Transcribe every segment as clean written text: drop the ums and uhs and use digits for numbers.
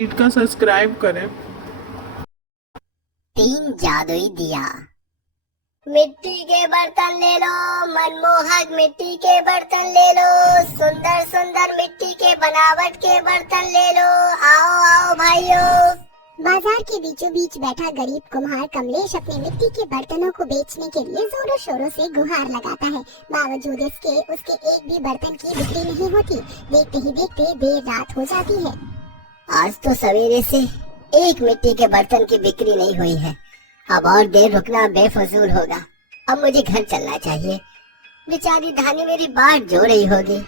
का सब्सक्राइब करें। तीन जादुई दिया। मिट्टी के बर्तन ले लो, मनमोहक मिट्टी के बर्तन ले लो, सुंदर सुंदर मिट्टी के बनावट के बर्तन ले लो। आओ आओ भाइयों। बाजार के बीचों बीच बैठा गरीब कुम्हार कमलेश अपने मिट्टी के बर्तनों को बेचने के लिए जोरों शोरों से गुहार लगाता है। बावजूद इसके उसके एक भी बर्तन की बिक्री नहीं होती। देखते ही देखते देर रात हो जाती है। आज तो सवेरे से एक मिट्टी के बर्तन की बिक्री नहीं हुई है। अब और देर रुकना बेफजूल होगा। अब मुझे घर चलना चाहिए। बेचारी धानी मेरी बाट जो रही होगी।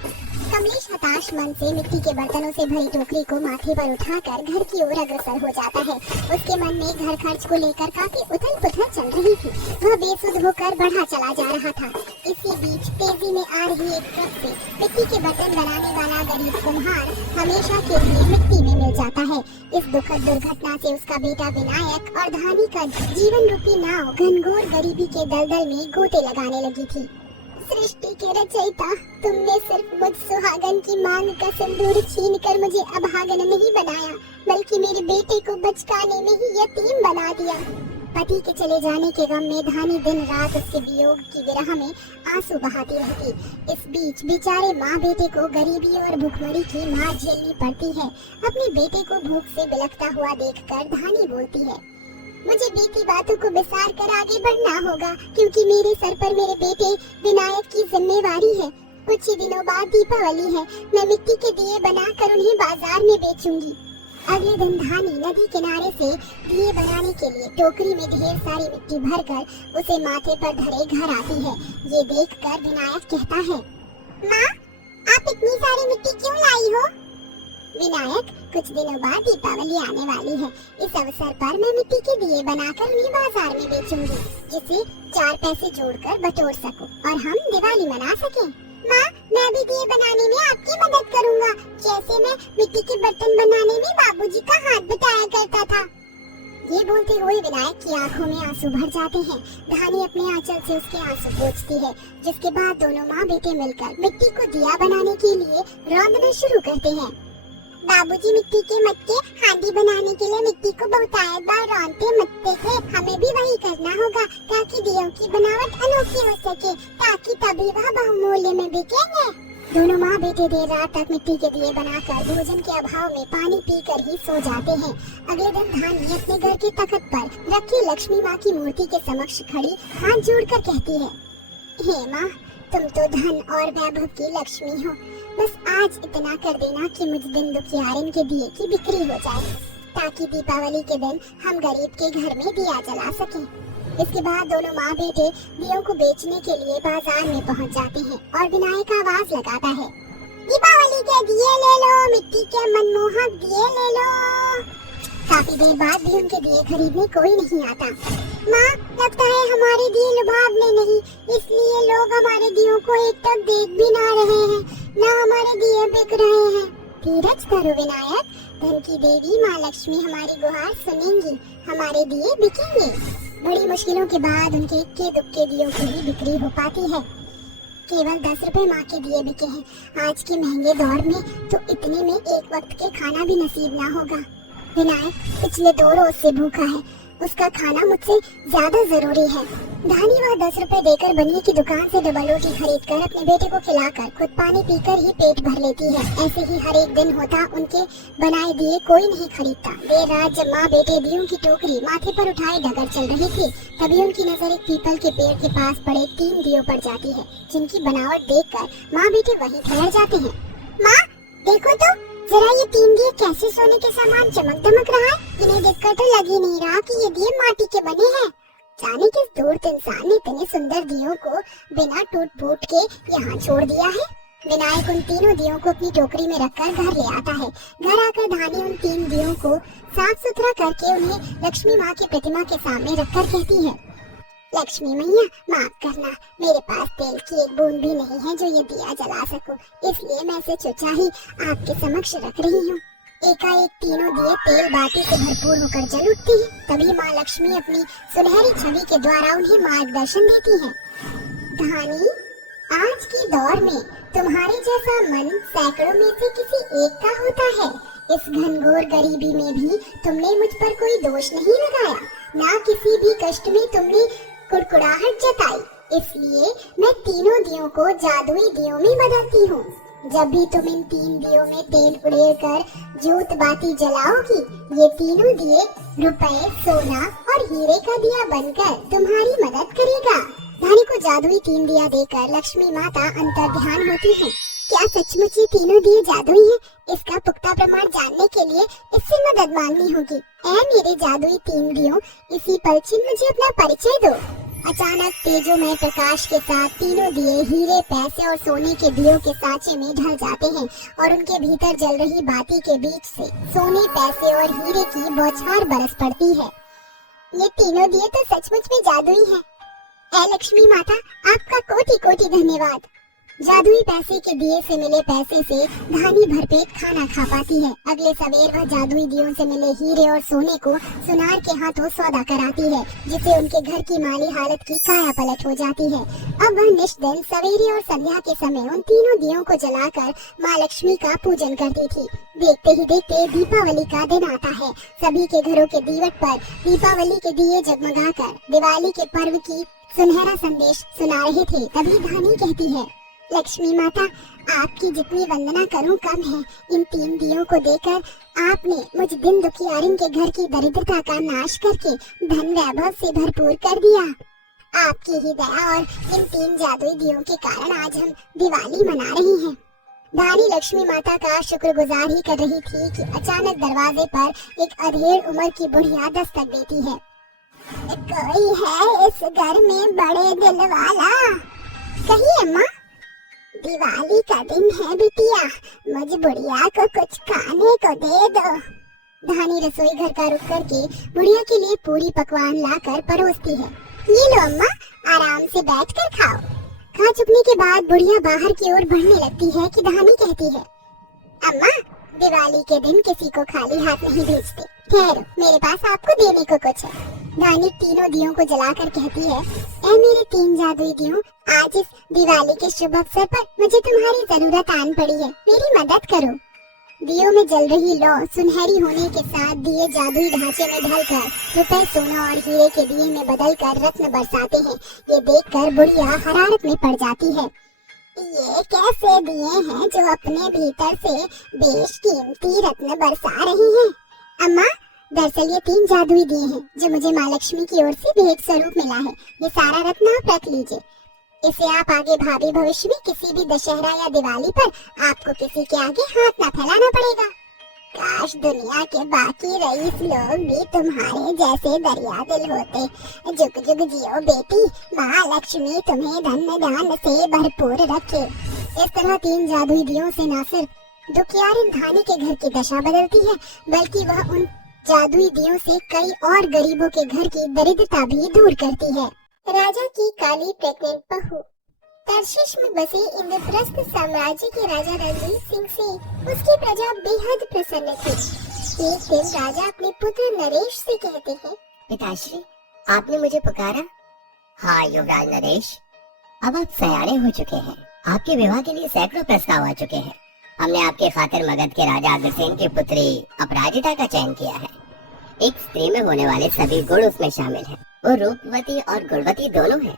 कमलेश हताश मन से मिट्टी के बर्तनों से भरी टोकरी को माथे पर उठाकर घर की ओर अग्रसर हो जाता है। उसके मन में घर खर्च को लेकर काफी उथल पुथल चल रही थी। वह बेसुध होकर बढ़ा चला जा रहा था। इसी बीच तेजी में आ रही एक ट्रक से मिट्टी के बर्तन बनाने वाला गरीब कुम्हार हमेशा के लिए मिट्टी में मिल जाता है। इस दुखद दुर्घटना से उसका बेटा विनायक और धानी का जीवन रूपी नाव घनघोर गरीबी के दलदल में गोते लगाने लगी थी। सृष्टि के रचयिता, तुमने सिर्फ मुझ सुहागन की मांग का सिंदूर छीनकर मुझे अभागन नहीं बनाया, बल्कि मेरे बेटे को बचकाने में ही यतीम बना दिया। पति के चले जाने के गम में धानी दिन रात उसके वियोग की विरह में आंसू बहाती रहती। इस बीच बेचारे माँ बेटे को गरीबी और भूखमरी की मार झेलनी पड़ती है। अपने बेटे को भूख से बिलखता हुआ देखकर धानी बोलती है, मुझे बीती बातों को बिसार कर आगे बढ़ना होगा, क्योंकि मेरे सर पर मेरे बेटे विनायक की जिम्मेवारी है। कुछ ही दिनों बाद दीपावली है। मैं मिट्टी के दिए बनाकर उन्हें बाजार में बेचूंगी। अगले दिन धानी नदी किनारे से दिए बनाने के लिए टोकरी में ढेर सारी मिट्टी भरकर उसे माथे पर धरे घर आती है। ये देखकर विनायक कहता है, माँ, आप इतनी सारी मिट्टी क्यों लाई हो? विनायक, कुछ दिनों बाद दीपावली आने वाली है। इस अवसर पर मैं मिट्टी के दिए बनाकर उन्हें बाजार में बेचूंगी, जिससे 4 पैसे जोड़कर बटोर सकूं और हम दिवाली मना सकें। माँ, मैं भी दिए बनाने में आपकी मदद करूँगा, जैसे मैं मिट्टी के बर्तन बनाने में बाबूजी का हाथ बटाया करता था। ये बोलते हुए विनायक की आंखों में आंसू भर जाते हैं। धानी अपने आंचल से उसके आंसू पोंछती है, जिसके बाद दोनों माँ बेटे मिलकर मिट्टी को दिया बनाने के लिए रौंदना शुरू करते हैं। बाबूजी मिट्टी के मटके हांडी बनाने के लिए मिट्टी को बहुतायत बार रौंदते मटते थे। हमें भी वही करना होगा, ताकि दियों की बनावट अनोखी हो सके, ताकि तभी वह बहुमूल्य में बिकेंगे। दोनों माँ बेटे देर रात तक मिट्टी के दिए बनाकर भोजन के अभाव में पानी पीकर ही सो जाते हैं। अगले दिन धानी अपने घर के तख्त पर रखी लक्ष्मी माँ की मूर्ति के समक्ष खड़ी हाथ जोड़कर कहती है, हे माँ, तुम तो धन और वैभव की लक्ष्मी हो। बस आज इतना कर देना कि मुझ दिन दुखियारिन के दिए की बिक्री हो जाए, ताकि दीपावली के दिन हम गरीब के घर में दिया जला सकें। इसके बाद दोनों माँ बेटे दियों को बेचने के लिए बाजार में पहुँच जाते हैं और विनायक आवाज लगाता है, दीपावली के दिए ले लो, मिट्टी के मनमोहक दिए ले लो। काफी देर बाद भी उनके दिए खरीदने कोई नहीं आता। माँ, लगता है हमारे दिए लुभावने नहीं, इसलिए लोग हमारे दियों को एक तक देख भी ना रहे हैं, ना हमारे दिए बिक रहे हैं। धीरज धरो विनायक, धन की देवी माँ लक्ष्मी हमारी गुहार सुनेंगी, हमारे दिए बिकेंगे। बड़ी मुश्किलों के बाद उनके इक्के दुक्के दियों की ही बिक्री हो पाती है। केवल 10 रुपए माँ के दिए बिके हैं। आज के महंगे दौर में तो इतने में एक वक्त के खाना भी नसीब ना होगा। विनायक पिछले 2 रोज से भूखा है, उसका खाना मुझसे ज्यादा जरूरी है। धानी वह 10 रुपए देकर बनिए की दुकान से डबल रोटी खरीद कर अपने बेटे को खिलाकर खुद पानी पीकर ही पेट भर लेती है। ऐसे ही हर एक दिन होता, उनके बनाए दिए कोई नहीं खरीदता। देर रात जब माँ बेटे दियों की टोकरी माथे पर उठाए डगर चल रही थी, तभी उनकी नजर एक पीपल के पेड़ के पास पड़े 3 दियों पर जाती है, जिनकी बनावट देखकर माँ बेटे वहीं ठहर जाते हैं। माँ, देखो तो जरा ये 3 दिए कैसे सोने के समान चमक दमक रहा है। इन्हें देखकर तो लग ही नहीं रहा कि ये दिए माटी के बने हैं। जाने किस धूर्त इंसान ने इतने सुंदर दियों को बिना टूट फूट के यहाँ छोड़ दिया है। विनायक उन तीनों दियों को अपनी टोकरी में रखकर घर ले आता है। घर आकर धानी उन 3 दियों को साफ सुथरा करके उन्हें लक्ष्मी माँ की प्रतिमा के सामने रखकर कहती है, लक्ष्मी मैया, माफ करना, मेरे पास तेल की एक बूंद भी नहीं है जो ये दिया जला सकूं, इसलिए मैं इसे चुचा ही आपके समक्ष रख रही हूँ। एकाएक तीनों दिए तेल बाती से भरपूर होकर जल उठती हैं। तभी माँ लक्ष्मी अपनी सुनहरी छवि के द्वारा उन्हें मार्गदर्शन देती हैं। धानी, आज के दौर में तुम्हारे जैसा मन सैकड़ों में से किसी एक का होता है। इस घनघोर गरीबी में भी तुमने मुझ पर कोई दोष नहीं लगाया, ना किसी भी कष्ट में तुमने कुड़कुड़ाहट जताई। इसलिए मैं तीनों दियों को जादुई दियों में बदलती हूँ। जब भी तुम इन 3 दियों में तेल उड़ेल कर जोत बाती जलाओगी, ये तीनों दिए रुपए, सोना और हीरे का दिया बनकर तुम्हारी मदद करेगा। धानी को जादुई 3 दिया देकर लक्ष्मी माता अंतर्ध्यान होती है। क्या सचमुच ये तीनों दिए जादुई हैं? इसका पुख्ता प्रमाण जानने के लिए इससे मदद मांगनी होगी। ऐ मेरे जादुई 3 दियों, इसी पल छिन मुझे अपना परिचय दो। अचानक तेजोमय प्रकाश के साथ तीनों दिए हीरे, पैसे और सोने के दियों के सांचे में ढल जाते हैं और उनके भीतर जल रही बाती के बीच से सोने, पैसे और हीरे की बौछार बरस पड़ती है। ये तीनों दिए तो सचमुच में जादुई हैं। ऐ लक्ष्मी माता, आपका कोटि कोटि धन्यवाद। जादुई पैसे के दिए से मिले पैसे से धानी भरपेट खाना खा पाती है। अगले सवेर वह जादुई दियों से मिले हीरे और सोने को सुनार के हाथों सौदा कराती है, जिससे उनके घर की माली हालत की काया पलट हो जाती है। अब वह निष्दिन सवेरे और संध्या के समय उन तीनों दियों को जलाकर माँ लक्ष्मी का पूजन करती थी। देखते ही देखते दीपावली का दिन आता है। सभी के घरों के दीवट पर दीपावली के दिए जगमगाकर दिवाली के पर्व की सुनहरा संदेश सुना रहे थे। तभी धानी कहती है, लक्ष्मी माता, आपकी जितनी वंदना करूं कम है। इन 3 दियों को देकर आपने मुझ दिन दुखियारिन के घर की दरिद्रता का नाश करके धन वैभव से भरपूर कर दिया। आपकी ही दया और इन 3 जादुई दियों के कारण आज हम दिवाली मना रहे हैं। धानी लक्ष्मी माता का शुक्रगुजार ही कर रही थी कि अचानक दरवाजे पर एक अधेड़ उम्र की बुढ़िया दस्तक देती है। कोई है इस घर में बड़े दिल वाला? कहिए अम्मा। दिवाली का दिन है बिटिया, मुझ बुढ़िया को कुछ खाने को दे दो। धानी रसोई घर का रुख करके बुढ़िया के लिए पूरी पकवान लाकर परोसती है। ये लो अम्मा, आराम से बैठकर खाओ। खा चुकने के बाद बुढ़िया बाहर की ओर बढ़ने लगती है कि धानी कहती है, अम्मा, दिवाली के दिन किसी को खाली हाथ नहीं भेजते। ठहरो, मेरे पास आपको देने को कुछ है। धानी तीनों दियों को जलाकर कहती है, ऐ मेरे 3 जादुई दियों, आज इस दिवाली के शुभ अवसर पर मुझे तुम्हारी जरूरत आन पड़ी है, मेरी मदद करो। दियों में जल रही लौ सुनहरी होने के साथ दिए जादुई ढांचे में ढलकर रुपए, सोना और हीरे के दिए में बदलकर रत्न बरसाते हैं। ये देखकर बुढ़िया हरारत में पड़ जाती है। ये कैसे दिए हैं जो अपने भीतर से बेशकीमती रत्न बरसा रहे हैं? अम्मा, दरअसल ये 3 जादुई दिए हैं जो मुझे माँ लक्ष्मी की ओर से भेंट स्वरूप मिला है। ये सारा रत्न आप रख लीजिए। इसे आप आगे भावी भविष्य में किसी भी दशहरा या दिवाली पर आपको किसी के आगे हाथ न फैलाना पड़ेगा। काश दुनिया के बाकी रईस लोग भी तुम्हारे जैसे दरिया दिल होते। जुग जुग जियो बेटी, माँ लक्ष्मी तुम्हें धन दान से भरपूर रखे। इस तरह 3 जादुई दियों से न सिर्फ दुखियारिन धानी के घर की दशा बदलती है, बल्कि वह उन जादुई दियों से कई और गरीबों के घर की दरिद्रता भी दूर करती है। राजा की काली प्रेग्नेंट बहू। तर्शीश में बसे इंद्रप्रस्थ साम्राज्य के राजा रणजीत सिंह से उसकी प्रजा बेहद प्रसन्न थी। एक दिन राजा अपने पुत्र नरेश से कहते हैं, पिताश्री, आपने मुझे पुकारा? हाँ युवराज नरेश, अब आप सयाने हो चुके हैं। आपके विवाह के लिए सैकड़ों प्रस्ताव आ चुके हैं। हमने आपके खातिर मगध के राजा अग्रसेन की पुत्री अपराजिता का चयन किया है। एक स्त्री में होने वाले सभी गुण उसमें शामिल हैं। वो रूपवती और गुणवती दोनों हैं।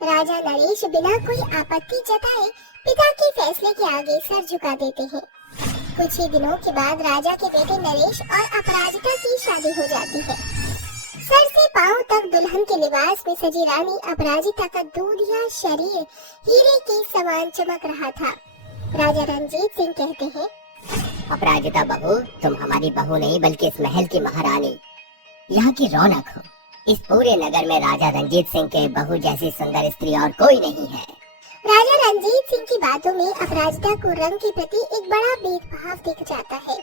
राजा नरेश बिना कोई आपत्ति जताए पिता के फैसले के आगे सर झुका देते हैं। कुछ ही दिनों के बाद राजा के बेटे नरेश और अपराजिता की शादी हो जाती है। सर से पांव तक दुल्हन के लिबास में सजी रानी अपराजिता का दूधिया शरीर हीरे के समान चमक रहा था। राजा रणजीत सिंह कहते हैं, अपराजिता बहू, तुम हमारी बहू नहीं बल्कि इस महल की महारानी, यहाँ की रौनक हो। इस पूरे नगर में राजा रंजीत सिंह के बहू जैसी सुंदर स्त्री और कोई नहीं है। राजा रणजीत सिंह की बातों में अपराजिता को रंग के प्रति एक बड़ा भेदभाव दिख जाता है।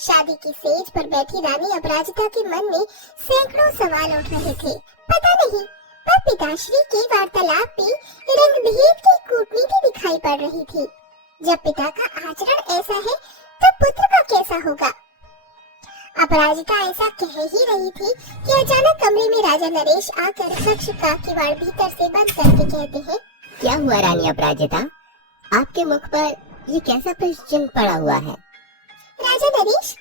शादी की सेज पर बैठी रानी अपराजिता के मन में सैकड़ों सवाल उठ रहे थे। पता नहीं, पर पिताश्री के वार्तालाप में रंग भेद की कूटनीति दिखाई पड़ रही थी। जब पिता का आचरण ऐसा है तो पुत्र का कैसा होगा? अपराजिता ऐसा कह ही रही थी कि अचानक कमरे में राजा नरेश आकर कक्ष का किवाड़ भीतर से बंद करके कहते हैं, क्या हुआ रानी अपराजिता? आपके मुख पर ये कैसा प्रश्न पड़ा हुआ है? राजा नरेश,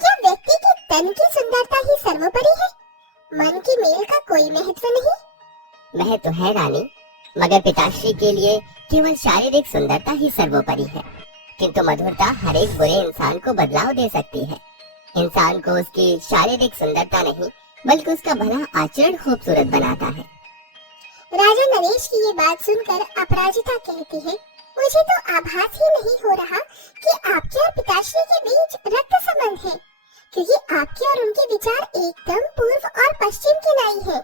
क्या व्यक्ति के तन की सुंदरता ही सर्वोपरि है? मन की मेल का कोई महत्व नहीं? वह तो है रानी, मगर पिताश्री के लिए केवल शारीरिक सुंदरता ही सर्वोपरि है। किंतु मधुरता हर एक बुरे इंसान को बदलाव दे सकती है। इंसान को उसकी शारीरिक सुंदरता नहीं, बल्कि उसका भला आचरण खूबसूरत बनाता है। राजा नरेश की ये बात सुनकर अपराजिता कहती है, मुझे तो आभास ही नहीं हो रहा कि आपके और पिताश्री के बीच रक्त संबंध है, क्योंकि आपके और उनके विचार एकदम पूर्व और पश्चिम के नहीं है।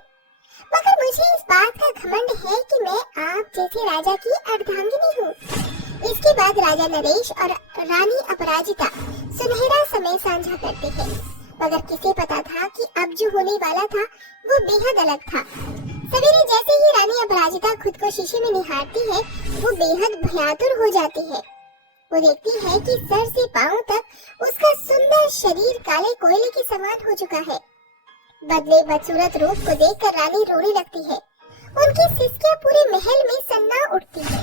मगर मुझे इस बात का घमंड है कि मैं आप जैसे राजा की अर्धांगिनी हूँ। इसके बाद राजा नरेश और रानी अपराजिता सुनहरा समय साझा करते हैं, मगर किसे पता था कि अब जो होने वाला था वो बेहद अलग था। सवेरे जैसे ही रानी अपराजिता खुद को शीशे में निहारती है, वो बेहद भयातुर हो जाती है। वो देखती है कि सर से पांव तक उसका सुंदर शरीर काले कोयले के समान हो चुका है। बदले बदसूरत रूप को देखकर रानी रोने लगती है। उनकी सिसकियां पूरे महल में सन्ना उठती है।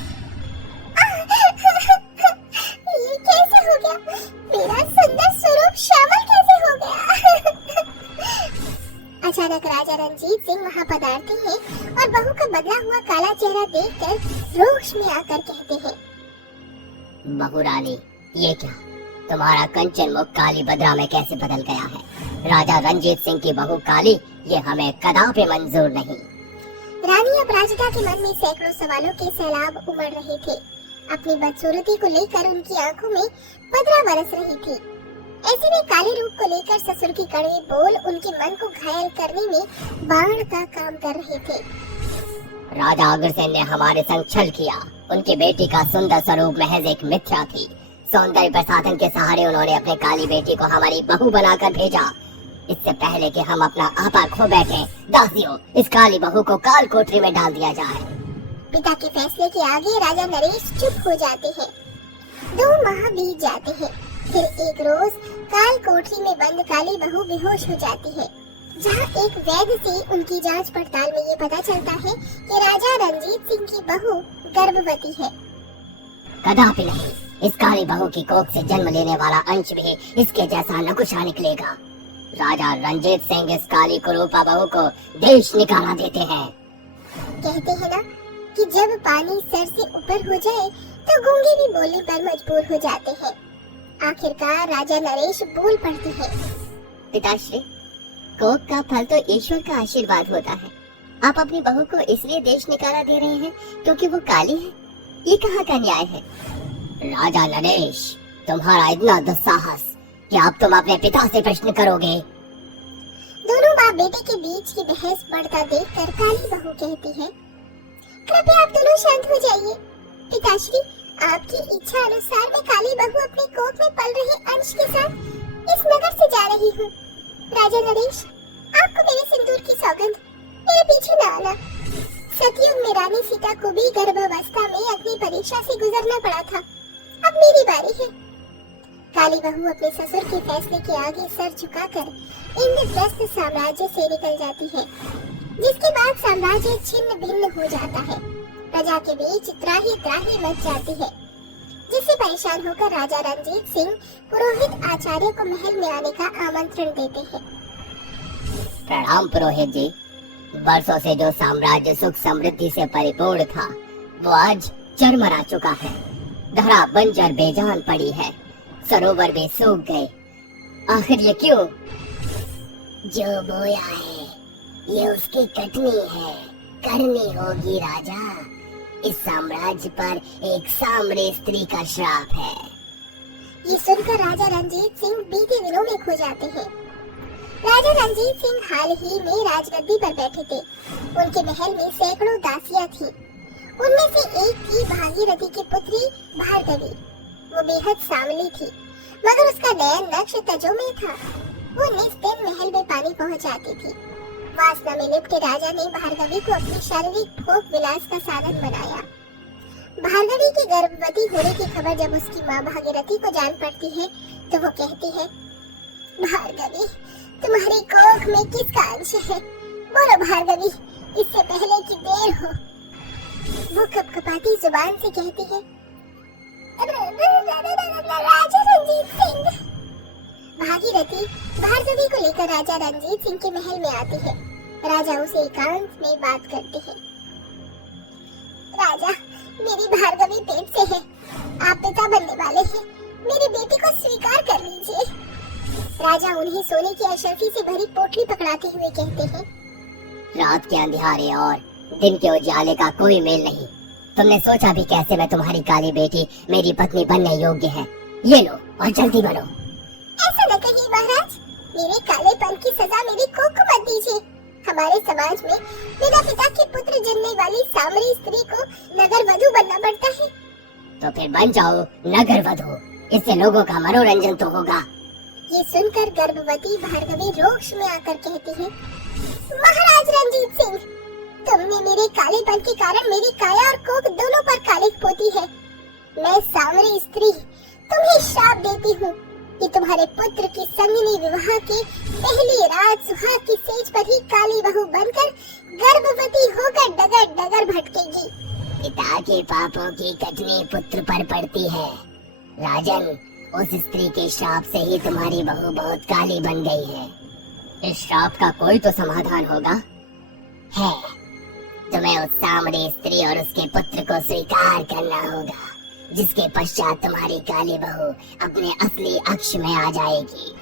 ये कैसे हो गया? मेरा सुंदर स्वरूप शामिल कैसे हो गया? अचानक राजा रंजीत सिंह वहाँ पधारते हैं और बहू का बदला हुआ काला चेहरा देखकर रोष में आकर कहते हैं, बहू रानी, ये क्या? तुम्हारा कंचन मुख काली बदरा में कैसे बदल गया है? राजा रंजीत सिंह की बहू काली, ये हमें कदापि मंजूर नहीं। रानी अपराजिता के मन में सैकड़ों सवालों के सैलाब उमड़ रहे थे। अपनी बदसूरती को लेकर उनकी आंखों में बदरा बरस रही थी। ऐसे में काले रूप को लेकर ससुर की कड़वे बोल उनके मन को घायल करने में बाण का काम कर रहे थे। राजा अग्रसेन ने हमारे संग छल किया। उनकी बेटी का सुंदर स्वरूप महज एक मिथ्या थी। सौंदर्य प्रसाधन के सहारे उन्होंने अपने काली बेटी को हमारी बहू बनाकर भेजा। इससे पहले कि हम अपना आपा खो बैठे, दासियों, इस काली बहू को काल कोठरी में डाल दिया जाए। पिता के फैसले के आगे राजा नरेश चुप हो जाते हैं। 2 माह बीत जाते हैं। फिर एक रोज काल कोठरी में बंद काली बहू बेहोश हो जाती है, जहाँ एक वैद्य से उनकी जांच पड़ताल में ये पता चलता है कि राजा रंजीत सिंह की बहू गर्भवती है। कदापि नहीं, इस काली बहू की कोख से जन्म लेने वाला अंश भी इसके जैसा नकुशा निकलेगा। राजा रंजीत सिंह इस काली कुरूपा बहू को देश निकाला देते हैं। कहते हैं ना कि जब पानी सर से ऊपर हो जाए तो गूंगे भी बोलने पर मजबूर हो जाते हैं। आखिरकार राजा नरेश बोल पड़ते हैं, पिताश्री, कोख का फल तो ईश्वर का आशीर्वाद होता है। आप अपनी बहू को इसलिए देश निकाला दे रहे हैं क्योंकि वो काली है? ये कहाँ का न्याय है? राजा नरेश, तुम्हारा इतना दुस्साहस कि अब तुम अपने पिता से प्रश्न करोगे। दोनों बाप बेटे के बीच की बहस बढ़ता देखकर काली बहू कहती है, कृपया आप दोनों शांत हो जाइए। पिताश्री, आपकी इच्छा अनुसार मैं काली बहू अपने कोख में पल रहे अंश के साथ इस नगर से जा रही हूँ। राजा नरेश, आपको मेरे सिंदूर की सौगंध, मेरे पीछे न आना। सतयुग में रानी सीता को भी गर्भावस्था में अग्नि परीक्षा से गुजरना पड़ा था। अब मेरी बारी है। काली बहू अपने ससुर के फैसले के आगे सर झुकाकर इंद्रप्रस्थ साम्राज्य से निकल जाती है, जिसके बाद साम्राज्य छिन्न भिन्न हो जाता है। प्रजा के बीच त्राही त्राही मच जाती है, जिससे परेशान होकर राजा रंजीत सिंह पुरोहित आचार्य को महल में आने का आमंत्रण देते हैं। प्रणाम पुरोहित जी। वर्षों से जो साम्राज्य सुख समृद्धि से परिपूर्ण था, वो आज चरमरा चुका है। धरा बंजर बेजान पड़ी है, सरोवर भी सूख गए। आखिर ये क्यों? जो बोया है ये उसकी कटनी है, करनी होगी राजा। इस साम्राज्य पर एक सामरी स्त्री का श्राप है। ये सुनकर राजा रंजीत सिंह बीते दिनों में खो जाते हैं। राजा रंजीत सिंह हाल ही में राजगद्दी पर बैठे थे। उनके महल में सैकड़ों दासियां थी। उनमें से एक थी भागीरथी की पुत्री भार्गवी। वो बेहद सांवली थी, मगर उसका नयन नक्श तजोमय था। वो निस्दिन महल में पानी पहुंचाती थी। वासना में लिप्त राजा ने भार्गवी को अपनी शारीरिक भोग विलास का साधन बनाया। भार्गवी की गर्भवती होने की खबर जब उसकी माँ भागीरथी को जान पड़ती है, तो वो कहती है, भार्गवी, तुम्हारी कोख में किसका अंश है? बोलो भार्गवी, इससे पहले कि देर हो। वो कपकपाती जुबान से कहती है, राजा रंजीत सिंह। भागीरथी भार्गवी को लेकर राजा रंजीत सिंह के महल में आती है। राजा उसे एकांत में बात करते हैं। राजा, मेरी भार्गवी पेट से है, आप पिता बनने वाले हैं, मेरी बेटी को स्वीकार कर लीजिए। राजा उन्हें सोने की अशर्फी से भरी पोटली पकड़ाते हुए कहते हैं, रात के अंधियारे और दिन के उजाले का कोई मेल नहीं। तुमने सोचा भी कैसे मैं तुम्हारी काली बेटी मेरी पत्नी बनने योग्य है? ये लो और जल्दी बनो। ऐसा न कहिए महाराज, मेरे कालेपन की सजा मेरी कोख को मत दीजिए। हमारे समाज में बिना पिता के पुत्र जन्मने वाली सामरी स्त्री को नगर वधू बनना पड़ता है। तो फिर बन जाओ नगर वधू, इससे लोगों का मनोरंजन तो होगा। ये सुनकर गर्भवती भार्गवी रोष में आकर कहती है, महाराज रंजीत सिंह, तुमने मेरे कालेपन के कारण मेरी काया और कोख दोनों पर कालिक पोती है। मैं सामरी स्त्री तुम्हें श्राप देती हूँ कि तुम्हारे पुत्र की संगनी विवाह की पहली रात सुहाग की सेज पर ही काली बहू बनकर गर्भवती होकर डगर डगर भटकेगी। पिता के पापों की कटनी पुत्र पर पड़ती है। राजन, उस स्त्री के श्राप से ही तुम्हारी बहू बहुत काली बन गई है। इस श्राप का कोई तो समाधान होगा। है, तुम्हें उस सामरी स्त्री और उसके पुत्र को स्वीकार करना होगा, जिसके पश्चात तुम्हारी काली बहू अपने असली अक्ष में आ जाएगी।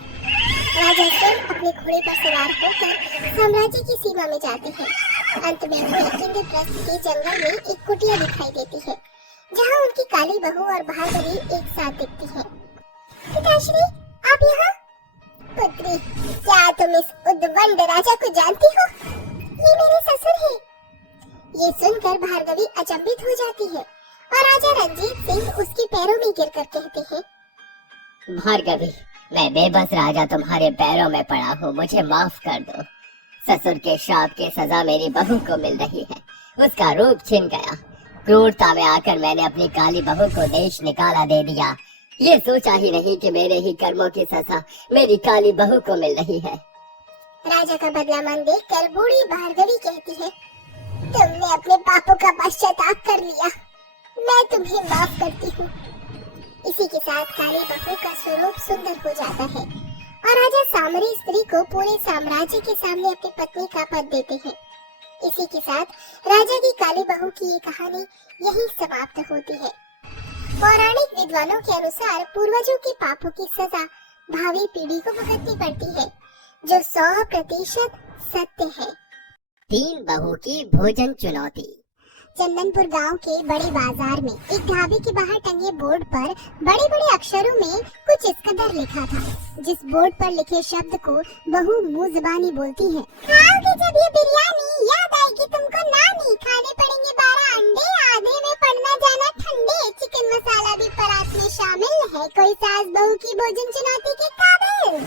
राजा स्वयं अपने घोड़े पर सवार होकर साम्राज्य की सीमा में जाते हैं। अंत में उन्हें इंद्रप्रस्थ के जंगल में एक कुटिया दिखाई देती है, जहाँ उनकी काली बहू और भार्गवी एक साथ दिखती है। पिताश्री, आप यहाँ? पुत्री, क्या तुम इस उद्दंड राजा को जानती हो? ये मेरे ससुर हैं। ये सुनकर भार्गवी अचंभित हो जाती है और राजा रंजीत सिंह उसके पैरों में गिरकर कहते हैं, भार्गवी, मैं बेबस राजा तुम्हारे पैरों में पड़ा हूँ, मुझे माफ कर दो। ससुर के श्राप की सजा मेरी बहू को मिल रही है। उसका रूप छिन गया। क्रूरता में आकर मैंने अपनी काली बहू को देश निकाला दे दिया। ये सोचा ही नहीं कि मेरे ही कर्मों की सजा मेरी काली बहू को मिल रही है। राजा का बदला मन देखकर बूढ़ी भार्गवी कहती है, तुमने अपने पापों का पश्चाताप कर लिया, मैं तुम्हें माफ करती हूँ। इसी के साथ काली बहू का स्वरूप सुंदर हो जाता है और राजा सामरी स्त्री को पूरे साम्राज्य के सामने अपनी पत्नी का पद देते हैं। इसी के साथ राजा की काली बहू की ये कहानी यही समाप्त होती है। पौराणिक विद्वानों के अनुसार पूर्वजों के पापों की सजा भावी पीढ़ी को भुगतनी पड़ती है, जो 100% सत्य है। 3 बहू की भोजन चुनौती। चंदनपुर गांव के बड़े बाजार में एक ढाबे के बाहर टंगे बोर्ड पर बड़े बड़े अक्षरों में कुछ इस कदर लिखा था, जिस बोर्ड पर लिखे शब्द को बहू मुंह जुबानी बोलती है, खाओगे जब ये बिरयानी, याद आएगी तुमको नानी, खाने पड़ेंगे 12 अंडे, आधे में पड़ना जाना ठंडे, चिकन मसाला भी परात में शामिल है, कोई सास बहू की भोजन चुनौती के काबिल।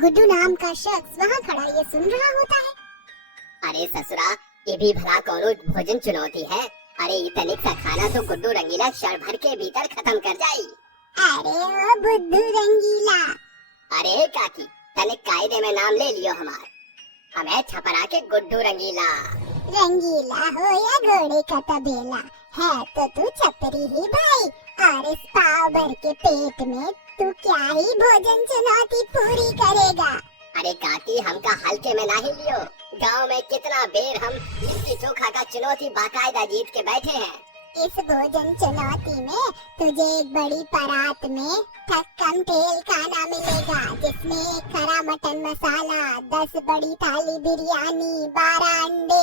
गुड्डू नाम का शख्स वहाँ खड़ा ये सुन रहा होता है। अरे ससुरा, ये भी भला कौन भोजन चुनौती है? अरे ये तनिक सा खाना तो गुड्डू रंगीला क्षण भर के भीतर खत्म कर जाई। अरे ओ बुद्धू रंगीला। अरे काकी, तनिक कायदे में नाम ले लियो हमार। हमें छपरा के गुड्डू रंगीला। रंगीला हो या घोड़े का तबेला, है तो तू छपरी ही भाई, और इस पाव भर के पेट में तू क्या ही भोजन चुनौती पूरी करेगा। अरे काकी, हमका हल्के में नहीं लियो। गांव में कितना बेर हम लिट्टी चोखा का चुनौती बाकायदा जीत के बैठे हैं। इस भोजन चुनौती में तुझे एक बड़ी परात में थक्कम तेल खाना मिलेगा, जिसमें खरा मटन मसाला, 10 बड़ी थाली बिरयानी, 12 अंडे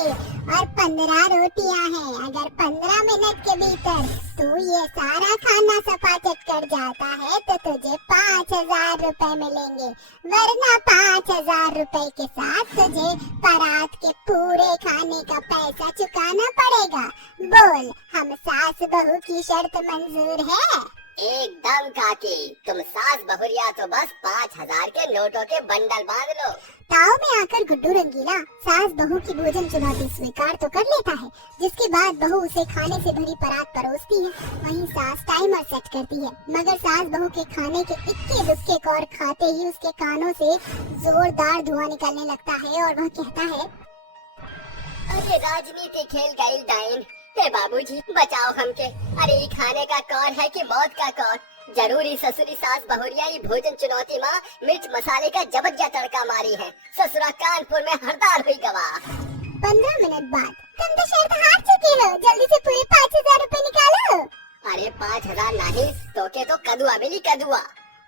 और 15 रोटियां हैं। अगर 15 मिनट के भीतर तू ये सारा खाना सपाचट कर जाता है तो तुझे 5000 रुपए मिलेंगे, वरना 5000 रुपए के साथ तुझे परात के पूरे खाने का पैसा चुकाना पड़ेगा। बोल, हम सास बहू की शर्त मंजूर है? एकदम काकी, तुम सास बहुरिया तो बस 5000 के नोटों के बंडल बांध लो। ताव में आकर गुड्डू रंगीला सास बहू की भोजन चुनौती स्वीकार तो कर लेता है, जिसके बाद बहू उसे खाने से भरी परात परोसती है। वहीं सास टाइमर सेट करती है, मगर सास बहू के खाने के इक्के दुक्के कौर खाते ही उसके कानों से जोरदार धुआं निकलने लगता है और वह कहता है, अरे राजनीति खेल गई डाइन। हे बाबूजी, बचाओ हमके। अरे ये खाने का कौर है कि मौत का कौर? जरूरी ससुरी सास बहुरियाई भोजन चुनौती माँ मिर्च मसाले का जबरदस्त तड़का मारी है। ससुरा कानपुर में हड़ताल हुई गवाह। 15 मिनट बाद, तुम तो शर्त हार चुके हो, जल्दी से पूरे 5000 रुपए निकालो। अरे 5000 नहीं, तो के तो कदुआ मिली कदुआ।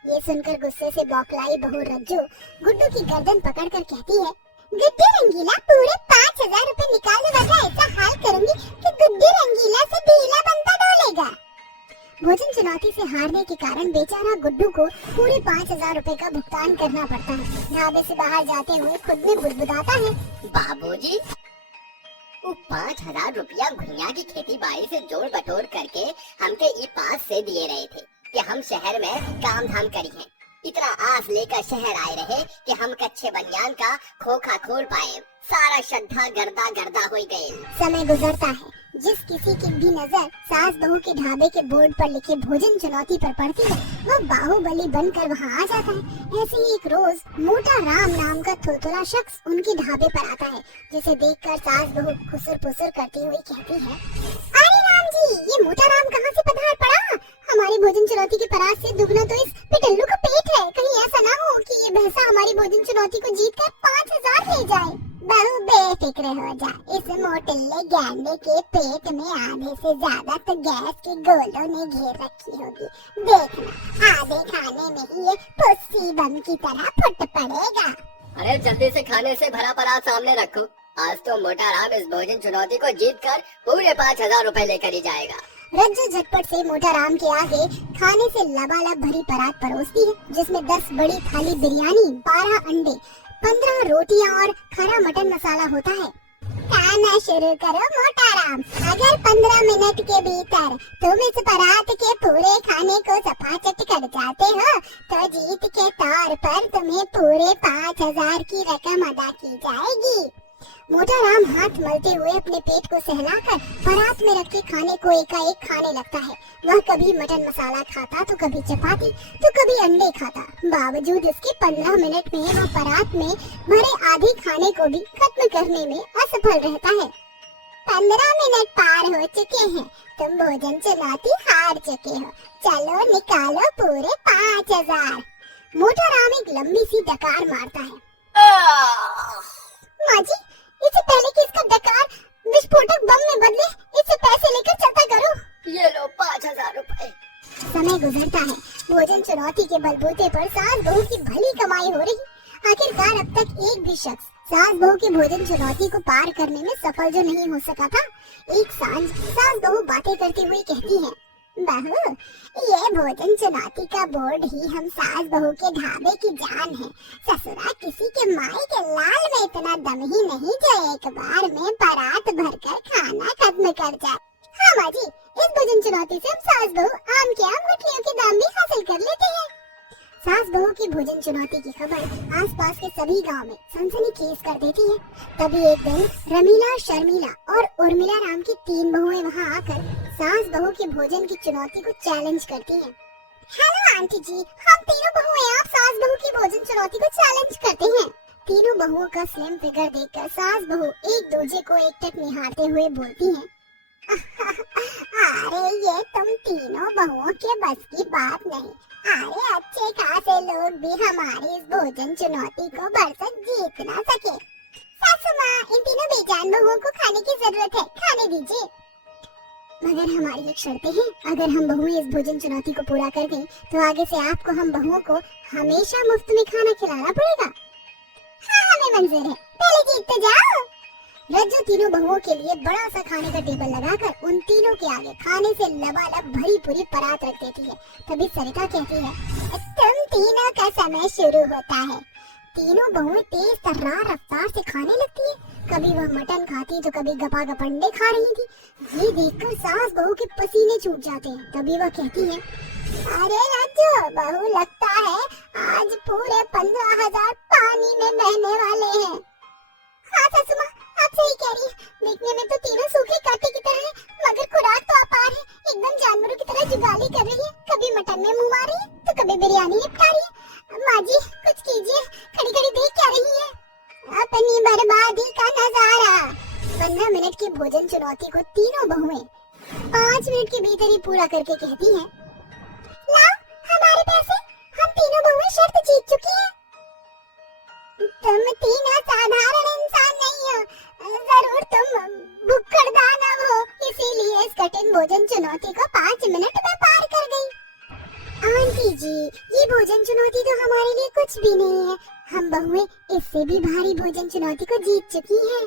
ये सुनकर गुस्से से बौखलाई बहू रज्जू गुड्डू की गर्दन पकड़कर कहती है, गुड्डी रंगीला पूरे 5000 रुपए निकालने वाला ऐसा हाल करूंगी कि गुड्डी रंगीला से ढीला बनता डोलेगा। भोजन चुनौती से हारने के कारण बेचारा गुड्डू को पूरे 5000 रुपए का भुगतान करना पड़ता है। ढाबे से बाहर जाते हुए खुद में बुदबुदाता है, बाबूजी वो 5000 रुपया घुइया की खेती बाड़ी से जोड़ बटोर करके हमके ई पास से दिए रहे थे कि हम शहर में काम धाम करी हैं। इतना आस लेकर शहर आए रहे कि हम कच्चे बनियान का खोखा खोल पाए। सारा श्रद्धा गर्दा गर्दा हो गए। समय गुजरता है, जिस किसी की भी नजर सास बहू के ढाबे के बोर्ड पर लिखे भोजन चुनौती पर पड़ती है, वह बाहुबली बनकर वहां आ जाता है। ऐसे ही एक रोज मोटा राम नाम का थोथोला शख्स उनके ढाबे पर आता है, जिसे देखकर सास बहू खुसर पुसर करती हुई कहती है, अरे राम जी, ये मोटा राम कहाँ से पधार पड़ा? हमारी भोजन चुनौती के परास से दुगना तो इस पिटल्लू का पेट है। कहीं ऐसा ना हो कि ये भैंसा हमारी भोजन चुनौती को जीतकर 5000 ले जाए। बहू बेफिक्र हो जा, इस मोटल्ले गैंडे के पेट में आधे से ज्यादा तो गैस के गोलों ने घेर रखी होगी। देखना, आधे खाने में ही ये पुस्सी बम की तरह फुट पड़ेगा। अरे जल्दी से खाने से भरा परात सामने रखो। आज तो मोटा राम इस भोजन चुनौती को जीतकर पूरे 5000 रुपए लेकर ही जाएगा। रज्जू झटपट से मोटा राम के आगे खाने से लबालब भरी परात परोसती है, जिसमें 10 बड़ी थाली बिरयानी, 12 अंडे, 15 रोटियां और खरा मटन मसाला होता है। खाना शुरू करो मोटा राम। अगर 15 मिनट के भीतर तुम इस परात के पूरे खाने को सपाचट कर जाते हो तो जीत के तौर पर तुम्हें पूरे 5000 की रकम अदा की जाएगी। मोटा राम हाथ मलते हुए अपने पेट को सहलाकर परात में रखे खाने को एकाएक खाने लगता है। वह कभी मटन मसाला खाता तो कभी चपाती तो कभी अंडे खाता। बावजूद इसके 15 मिनट में वह परात में भरे आधे खाने को भी खत्म करने में असफल रहता है। 15 मिनट पार हो चुके हैं, तुम भोजन चुनौती हार चुके हो। चलो निकालो पूरे 5000। मोटा राम एक लंबी सी डकार मारता है। माँ जी, इससे पहले कि इसका डकार विस्फोटक बम में बदले, इससे पैसे लेकर चलता करो। ये लो 5000 रुपए। समय गुजरता है, भोजन चुनौती के बलबूते पर सास बहू की भली कमाई हो रही। आखिरकार अब तक एक भी शख्स सास बहू की भोजन चुनौती को पार करने में सफल जो नहीं हो सका था। एक सांझ सास बहू बातें करती हुई कहती है, बहू, ये भोजन चुनौती का बोर्ड ही हम सास बहू के ढाबे की जान है। ससुरा किसी के माई के लाल में इतना दम ही नहीं जो एक बार में परात भरकर खाना खत्म कर जाए। हाँ माँ जी, इस भोजन चुनौती से हम सास बहू आम के आम गुठलियों के दाम भी हासिल कर लेते हैं। सास बहू की भोजन चुनौती की खबर आसपास के सभी गांव में सनसनीखेज कर देती है। तभी एक दिन रमीला, शर्मिला और उर्मिला राम की 3 बहुएं वहां आकर सास बहू की भोजन की चुनौती को चैलेंज करती हैं। हेलो आंटी जी, हम तीनों बहुएं आप सास बहू की भोजन चुनौती को चैलेंज करते हैं। तीनों बहुओं का स्लिम फिगर देखकर सास बहू एक दूसरे को एकटक निहारते हुए बोलती हैं, अरे ये तुम तीनों बहुओं के बस की बात नहीं। अरे अच्छे खासे लोग भी हमारी इस भोजन चुनौती को बरसक जीत ना सके। सासू माँ, इन तीनों बेजान बहुओं को खाने की जरूरत है, खाने दीजिए। मगर हमारी एक शर्त है, अगर हम बहुएं इस भोजन चुनौती को पूरा कर गयी तो आगे से आपको हम बहुओं को हमेशा मुफ्त में खाना खिलाना पड़ेगा। हाँ, हमें मंजूर है, पहले जीत तो जाओ। रज्जू तीनों बहुओं के लिए बड़ा सा खाने का टेबल लगाकर उन तीनों के आगे खाने से लबालब भरी पूरी परात रख देती है। तभी सरिता कहती है, तुम तीनों का समय शुरू होता है। तीनों बहुएं तेज तर्रार रफ्तार से खाने लगती है। कभी वह मटन खाती तो कभी गपा गपंडे खा रही थी। ये देखकर सास बहू के पसीने छूट जाते हैं। तभी वह कहती है, अरे रज्जू बहू, लगता है आज पूरे 15,000 पानी में बहने वाले हैं। हाँ सासू माँ, आप सही कह रही है। देखने में तो तीनों सूखे कांटे की तरह है, मगर खुराक तो अपार है। एकदम जानवरों की तरह जुगाली कर रही है। कभी मटन में मुंह मार रही है तो कभी बिरयानी निपटा रही है। माँ जी कुछ कीजिए, खड़ी खड़ी देख क्या रही है? अपनी बर्बादी का नजारा। 15 मिनट की भोजन चुनौती को तीनों बहुएं 5 मिनट के भीतर ही पूरा करके कहती हैं, लाओ तुम तीनों साधारण इंसान नहीं हो, जरूर तुम भुक्कड़ दानव हो, इसीलिए इस कठिन भोजन चुनौती को 5 मिनट में पार कर गई। आंटी जी, ये भोजन चुनौती तो हमारे लिए कुछ भी नहीं है। हम बहुएं इससे भी भारी भोजन चुनौती को जीत चुकी हैं।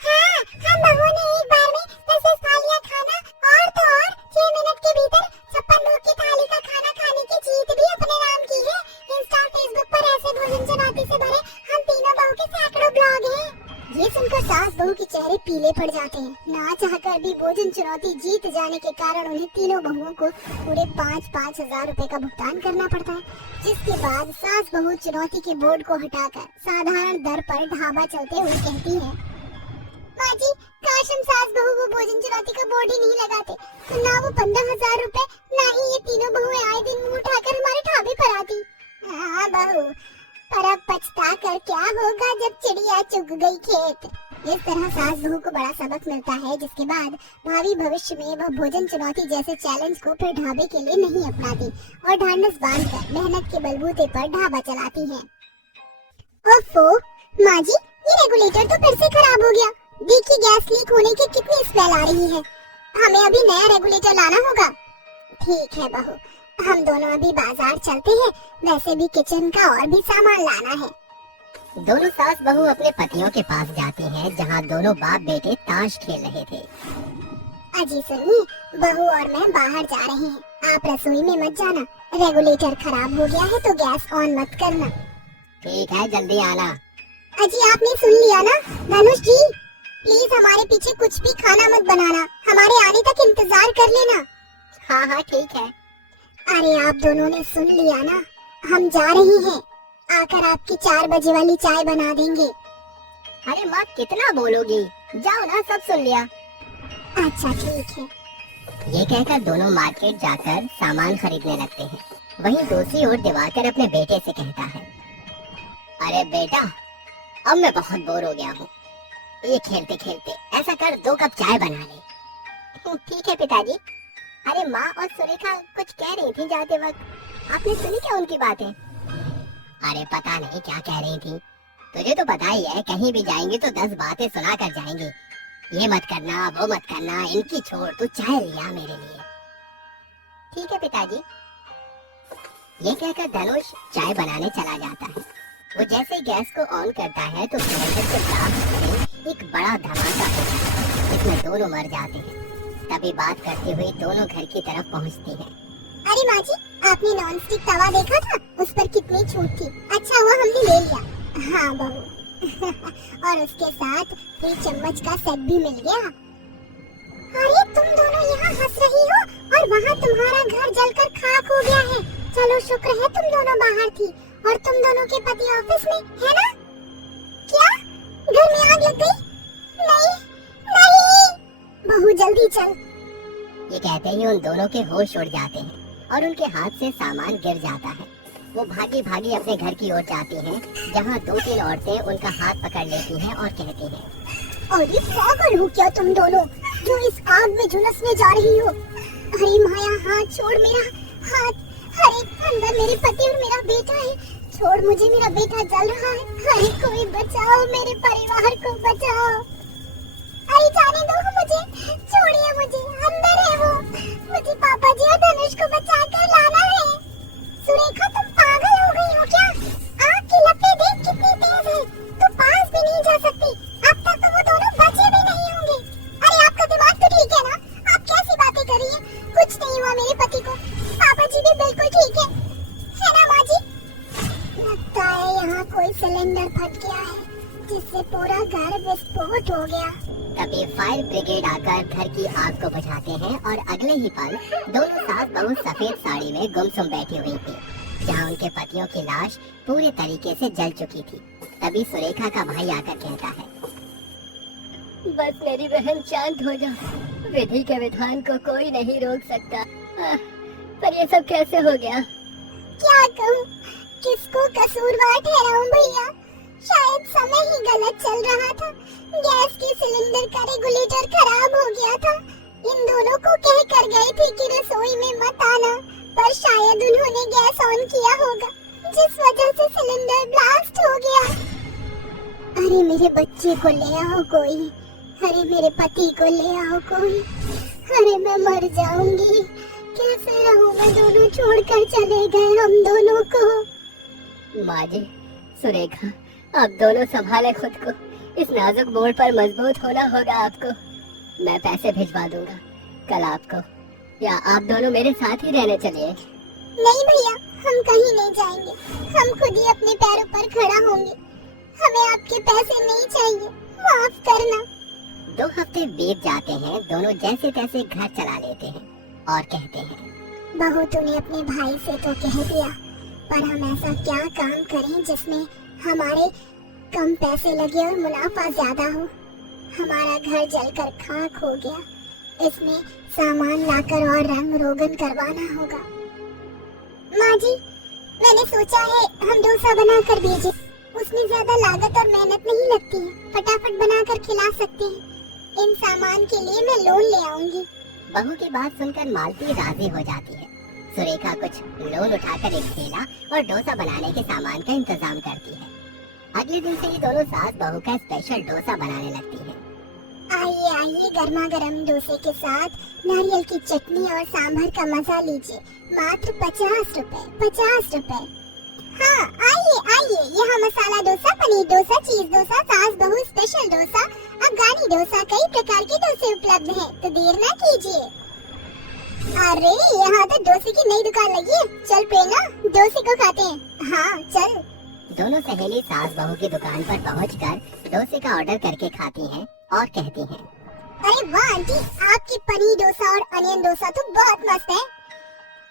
हाँ, हम बहुओं ने एक बार में 10 थालियां खाना और तो और 6 मिनट के भीतर 56 लोग की थाली का खाना खाने की जीत भी अपने नाम की है। इंस्टा और फेसबुक पर ऐसे भोजन चुनौती से भरे हम तीनों बहू के सैकड़ों ब्लॉग हैं। ये सुनकर सास बहू के चेहरे पीले पड़ जाते हैं। ना चाहकर भी भोजन चुनौती जीत जाने के कारण उन्हें तीनों बहुओं को पूरे 5-5 हजार रुपए का भुगतान करना पड़ता है, जिसके बाद सास बहू चुनौती के बोर्ड को हटाकर साधारण दर पर ढाबा चलते हुए कहती है, माँ जी, काश हम सास बहू वो भोजन चुनौती का बोर्ड ही नहीं लगाते, तो ना वो 15,000 रुपए, ना ही ये तीनों बहुएं आए दिन मुंह उठाकर हमारे ढाबे पर आती। हाँ बहू, पर अब पछता कर क्या होगा जब चिड़िया चुग गई खेत। इस तरह सास बहू को बड़ा सबक मिलता है, जिसके बाद भावी भविष्य में वह भोजन चुनौती जैसे चैलेंज को फिर ढाबे के लिए नहीं अपनाती और ढांढस बांधकर मेहनत के बलबूते पर ढाबा चलाती है। ओफो, माँ जी, ये रेगुलेटर तो फिर से खराब हो गया। देखिए गैस लीक होने की कितनी स्मेल आ रही है। हमें अभी नया रेगुलेटर लाना होगा। ठीक है बहू, हम दोनों अभी बाजार चलते हैं, वैसे भी किचन का और भी सामान लाना है। दोनों सास बहू अपने पतियों के पास जाती हैं, जहां दोनों बाप बेटे ताश खेल रहे थे। अजी सुनिए, बहू और मैं बाहर जा रहे हैं, आप रसोई में मत जाना। रेगुलेटर खराब हो गया है तो गैस ऑन मत करना। ठीक है, जल्दी आना। अजी आपने सुन लिया ना? धनुष जी, प्लीज हमारे पीछे कुछ भी खाना मत बनाना, हमारे आने तक इंतजार कर लेना। हाँ हाँ ठीक है। अरे आप दोनों ने सुन लिया ना, हम जा रहे हैं, आकर आपकी 4 बजे वाली चाय बना देंगे। अरे माँ, कितना बोलोगी, जाओ ना, सब सुन लिया। अच्छा ठीक है। ये कहकर दोनों मार्केट जाकर सामान खरीदने लगते हैं। वहीं दूसरी ओर दिवाकर अपने बेटे से कहता है, अरे बेटा, अब मैं बहुत बोर हो गया हूँ, ये खेलते खेलते ऐसा कर 2 कप चाय बना ले। ठीक है पिताजी। अरे माँ और सुरेखा कुछ कह रही थी जाते वक्त, आपने सुनी क्या उनकी बातें? अरे पता नहीं क्या कह रही थी, तुझे तो पता ही है, कहीं भी जाएंगे तो 10 बातें सुना कर जाएंगे। ये मत करना, वो मत करना, इनकी छोड़, तू चाय लिया मेरे लिए। ठीक है पिताजी। ये कहकर धनुष चाय बनाने चला जाता है। वो जैसे गैस को ऑन करता है तो सिलेंडर के ब्लास्ट से एक बड़ा धमाका होता है, जिसमें दोनों मर जाते हैं। तभी बात करते हुए दोनों घर की तरफ पहुंचती है। अरे माँ जी, आपने नॉन स्टिक तवा देखा था? उस पर कितनी छूट थी। अच्छा हुआ हमने ले लिया। हाँ बहू। और उसके साथ फ्री चम्मच का सेट भी मिल गया। अरे तुम दोनों यहाँ हंस रही हो और वहाँ तुम्हारा घर जलकर खाक हो गया है। चलो शुक्र है तुम दोनों बाहर थी और तुम दोनों के पति ऑफिस में, है ना? क्या घर में आग लग गई? नहीं नहीं बहू, जल्दी चल। ये कहते ही उन दोनों के होश उड़ जाते हैं और उनके हाथ से सामान गिर जाता है। वो भागी भागी अपने घर की ओर जाती हैं, जहाँ 2-3 औरतें उनका हाथ पकड़ लेती हैं और कहती हैं, अरे पागल हो क्या तुम दोनों, जो इस आग में झुलसने जा रही हो? अरे माया, हाथ छोड़ मेरा, हाथ। अरे अंदर मेरे पति और मेरा बेटा है, छोड़ मुझे, मेरा बेटा जल रहा है। अरे कोई बचाओ, मेरे परिवार को बचाओ। अरे जाने दो मुझे, छोड़िए मुझे, अंदर है वो। मुझे पापा जी और धनुष को बचा कर लाना है। सुरेखा, तुम पागल हो गई हो क्या? आग की लपटें देख कितनी तेज है, तो पास भी नहीं जा सकती। अब तक तो वो दोनों बचे भी नहीं होंगे। अरे आपका दिमाग तो ठीक है ना? आप कैसी बातें कर रही हैं? कुछ नहीं हुआ मेरे पति को, पापा जी भी बिल्कुल ठीक है ना माँ जी? लगता है यहाँ कोई सिलेंडर फट गया है, जिससे पूरा घर विस्फोट हो गया। तभी फायर ब्रिगेड आकर घर की आग को बुझाते हैं और अगले ही पल दोनों सास बहू सफेद साड़ी में गुमसुम बैठी हुई थी, जहाँ उनके पतियों की लाश पूरे तरीके से जल चुकी थी। तभी सुरेखा का भाई आकर कहता है, बस मेरी बहन शांत हो जाओ, विधि के विधान को कोई नहीं रोक सकता। पर ये सब कैसे हो गया? क्या कहूँ, किसको कसूरवार ठहराऊं भैया? शायद समय ही गलत चल रहा था, गैस के सिलेंडर का रेगुलेटर खराब हो गया था। इन दोनों को कह कर गए थे कि रसोई में मत आना, पर शायद उन्होंने गैस ऑन किया होगा, जिस वजह से सिलेंडर ब्लास्ट हो गया। अरे मेरे बच्चे को ले आओ कोई, अरे मेरे पति को ले आओ कोई, अरे मैं मर जाऊंगी, कैसे रहूं मैं, दोनों छोड़कर चले गए हम दोनों को। माँ जी, सुरेखा, आप दोनों संभाले खुद को, इस नाजुक मोड़ पर मजबूत होना होगा आपको। मैं पैसे भिजवा दूंगा कल आपको, या आप दोनों मेरे साथ ही रहने चलिए। नहीं भैया, हम कहीं नहीं जाएंगे, हम खुद ही अपने पैरों पर खड़ा होंगे, हमें आपके पैसे नहीं चाहिए, माफ करना। 2 हफ्ते बीत जाते हैं, दोनों जैसे तैसे घर चला लेते हैं और कहते हैं, बहू तूने अपने भाई से तो कह दिया, पर हम ऐसा क्या काम करें जिसमें हमारे कम पैसे लगे और मुनाफा ज्यादा हो। हमारा घर जलकर खाक हो गया, इसमें सामान लाकर और रंग रोगन करवाना होगा। माँ जी, मैंने सोचा है हम डोसा बना कर भेजें, उसमें ज्यादा लागत और मेहनत नहीं लगती है, फटाफट बनाकर खिला सकते हैं। इन सामान के लिए मैं लोन ले आऊंगी। बहू की बात सुनकर मालती राजी हो जाती है। सुरेखा कुछ लोन उठाकर एक ठेला और डोसा बनाने के सामान का इंतजाम करती है। अगले दिन से ये दोनों सास बहू का स्पेशल डोसा बनाने लगती है। आइए आइए, गर्मा गर्म डोसे के साथ नारियल की चटनी और सांभर का मजा लीजिए, मात्र 50 रुपए, 50 रुपए। हाँ आइए आइए, यहाँ मसाला डोसा, पनीर डोसा, चीज डोसा, सास बहू स्पेशल डोसा, अफगानी डोसा, कई प्रकार के डोसे उपलब्ध हैं, तो देर ना कीजिए। अरे यहाँ तो डोसे की नई दुकान लगी है, चल प्रेरणा डोसे को खाते हैं। हाँ चल। दोनों सहेली सास बहू की दुकान पर पहुंचकर डोसे का ऑर्डर करके खाती हैं और कहती हैं, अरे वाह आंटी, आपकी पनीर डोसा और अनियन डोसा तो बहुत मस्त है।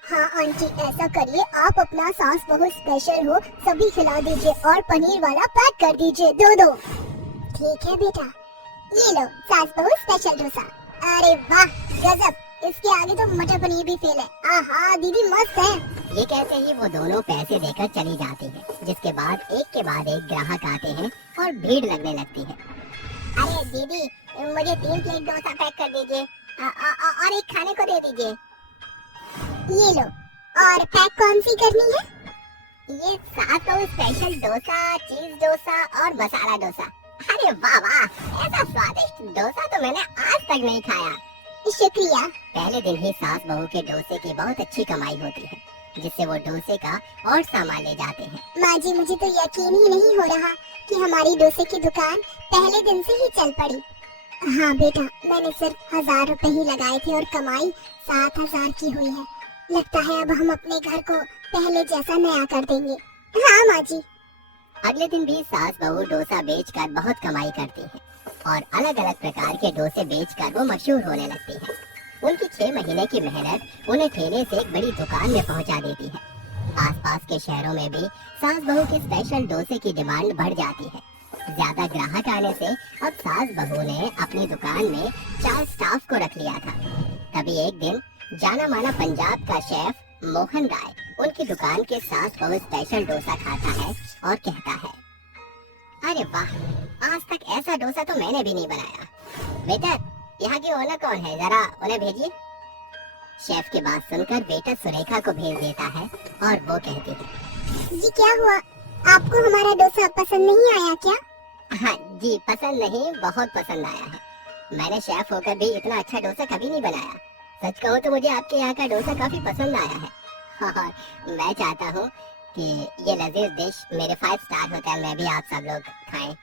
हाँ आंटी, ऐसा करिए, आप अपना सास बहू स्पेशल हो सभी खिला दीजिए और पनीर वाला पैक कर दीजिए, 2-2। ठीक है बेटा, ये लो सास बहू स्पेशल डोसा। अरे वाह गजब, इसके आगे तो मटर पनीर भी फेल है। आहा दीदी मस्त है। ये कहते ही वो दोनों पैसे देकर चली जाती है, जिसके बाद के बाद एक ग्राहक आते हैं और भीड़ लगने लगती है। अरे दीदी, मुझे 3 प्लेट डोसा पैक कर दीजिए और एक खाने को दे दीजिए। ये लो, और पैक कौन सी करनी है? ये सास बहू स्पेशल डोसा, चीज डोसा और मसाला डोसा। अरे वाह वाह, ऐसा स्वादिष्ट डोसा तो मैंने आज तक नहीं खाया। शुक्रिया। पहले दिन ही सास बहू के डोसे की बहुत अच्छी कमाई होती है, जिससे वो डोसे का और सामान ले जाते हैं। माँ जी, मुझे तो यकीन ही नहीं हो रहा कि हमारी डोसे की दुकान पहले दिन से ही चल पड़ी। हाँ बेटा, मैंने सिर्फ 1000 रुपए ही लगाए थे और कमाई 7000 की हुई है। लगता है अब हम अपने घर को पहले जैसा नया कर देंगे। हाँ माँ जी। अगले दिन भी सास बहू डोसा बेचकर बहुत कमाई करती हैं और अलग अलग प्रकार के डोसे बेचकर वो मशहूर होने लगती हैं। उनकी 6 महीने की मेहनत उन्हें ठेले से एक बड़ी दुकान में पहुंचा देती है। आसपास के शहरों में भी सास बहू के स्पेशल डोसे की डिमांड बढ़ जाती है। ज्यादा ग्राहक आने से अब सास बहू ने अपनी दुकान में 4 स्टाफ को रख लिया था। तभी एक दिन जाना माना पंजाब का शेफ मोहन राय उनकी दुकान के सास बहू स्पेशल डोसा खाता है और कहता है, अरे वाह, आज तक ऐसा डोसा तो मैंने भी नहीं बनाया। बेटा, यहाँ की ओनर कौन है, जरा उन्हें भेजिए। शेफ की बात सुनकर बेटा सुरेखा को भेज देता है और वो कहती है, जी क्या हुआ, आपको हमारा डोसा पसंद नहीं आया क्या? हाँ जी, पसंद नहीं, बहुत पसंद आया है। मैंने शेफ होकर भी इतना अच्छा डोसा कभी नहीं बनाया। सच कहूँ तो मुझे आपके यहाँ का डोसा काफी पसंद आया है। और मैं चाहता हूँ कि ये लजीज डिश मेरे 5 स्टार होटल में भी आप सब लोग खाएं।